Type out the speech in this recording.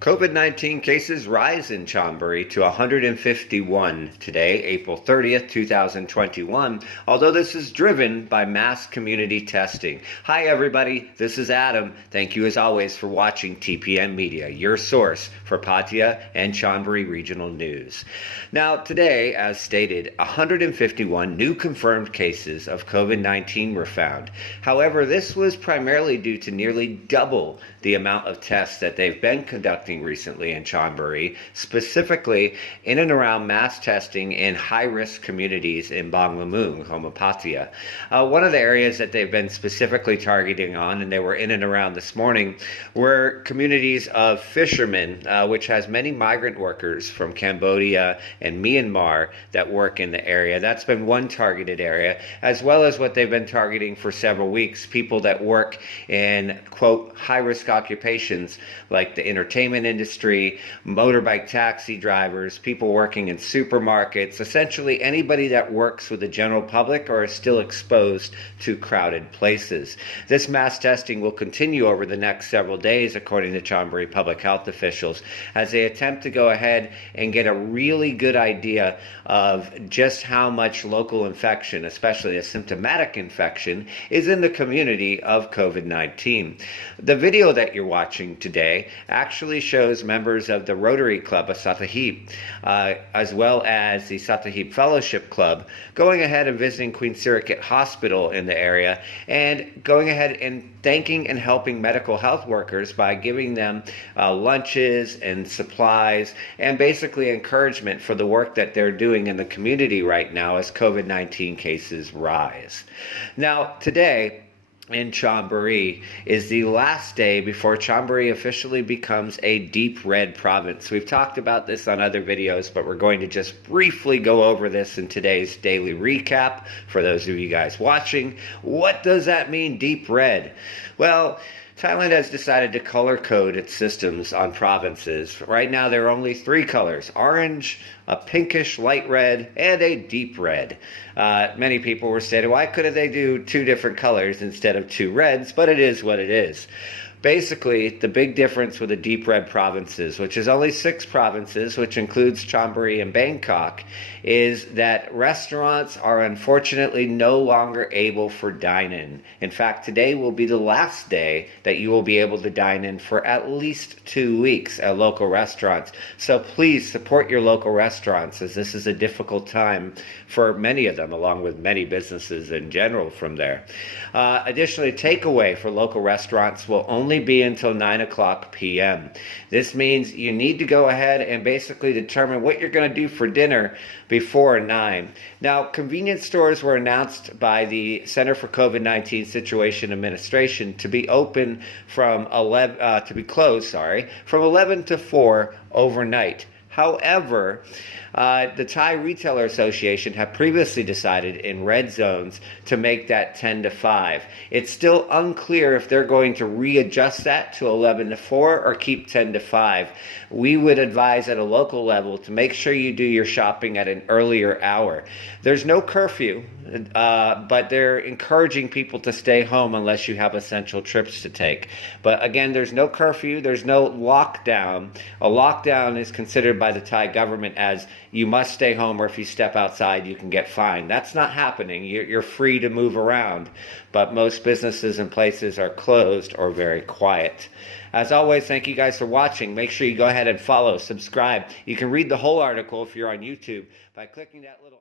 COVID-19 cases rise in Chonburi to 151 today, April 30th, 2021, although this is driven by mass community testing. Hi everybody, this is Adam. Thank you as always for watching TPM Media, your source for Pattaya and Chonburi regional news. Now today, as stated, 151 new confirmed cases of COVID-19 were found. However, this was primarily due to nearly double the amount of tests that they've been conducting recently in Chonburi, specifically in and around mass testing in high-risk communities in Banglamung, home of Pattaya. One of the areas that they've been specifically targeting on, and they were in and around this morning, were communities of fishermen, which has many migrant workers from Cambodia and Myanmar that work in the area. That's been one targeted area, as well as what they've been targeting for several weeks, people that work in, quote, high-risk occupations like the entertainment industry, motorbike taxi drivers, people working in supermarkets, essentially anybody that works with the general public or is still exposed to crowded places. This mass testing will continue over the next several days, according to Chonburi public health officials, as they attempt to go ahead and get a really good idea of just how much local infection, especially a symptomatic infection, is in the community of COVID-19. The video that you're watching today actually shows members of the Rotary Club of Sattahip, as well as the Sattahip Fellowship Club, going ahead and visiting Queen Sirikit Hospital in the area and going ahead and thanking and helping medical health workers by giving them lunches and supplies and basically encouragement for the work that they're doing in the community right now as COVID-19 cases rise. Now, today, in Chonburi is the last day before Chonburi officially becomes a deep red province. We've talked about this on other videos, but we're going to just briefly go over this in today's daily recap for those of you guys watching. What does that mean, deep red? Well, Thailand has decided to color code its systems on provinces. Right now there are only three colors: orange, a pinkish light red, and a deep red. Many people were stating, why couldn't they do two different colors instead of two reds? But it is what it is. Basically, the big difference with the deep red provinces, which is only 6 provinces, which includes Chonburi and Bangkok, is that restaurants are unfortunately no longer able for dine-in. In fact, today will be the last day that you will be able to dine in for at least 2 weeks at local restaurants. So please support your local restaurants, as this is a difficult time for many of them, along with many businesses in general from there. Additionally, takeaway for local restaurants will only be until 9 o'clock p.m. This means you need to go ahead and basically determine what you're going to do for dinner before 9. Now, convenience stores were announced by the Center for COVID-19 Situation Administration to be open from 11 from 11 to 4 overnight. However, the Thai Retailer Association have previously decided in red zones to make that 10 to 5. It's still unclear if they're going to readjust that to 11 to 4 or keep 10 to 5. We would advise at a local level to make sure you do your shopping at an earlier hour. There's no curfew, but they're encouraging people to stay home unless you have essential trips to take. But again, there's no curfew, there's no lockdown. A lockdown is considered by the Thai government as you must stay home, or if you step outside, you can get fined. That's not happening. You're free to move around, but most businesses and places are closed or very quiet. As always, thank you guys for watching. Make sure you go ahead and follow, subscribe. You can read the whole article if you're on YouTube by clicking that little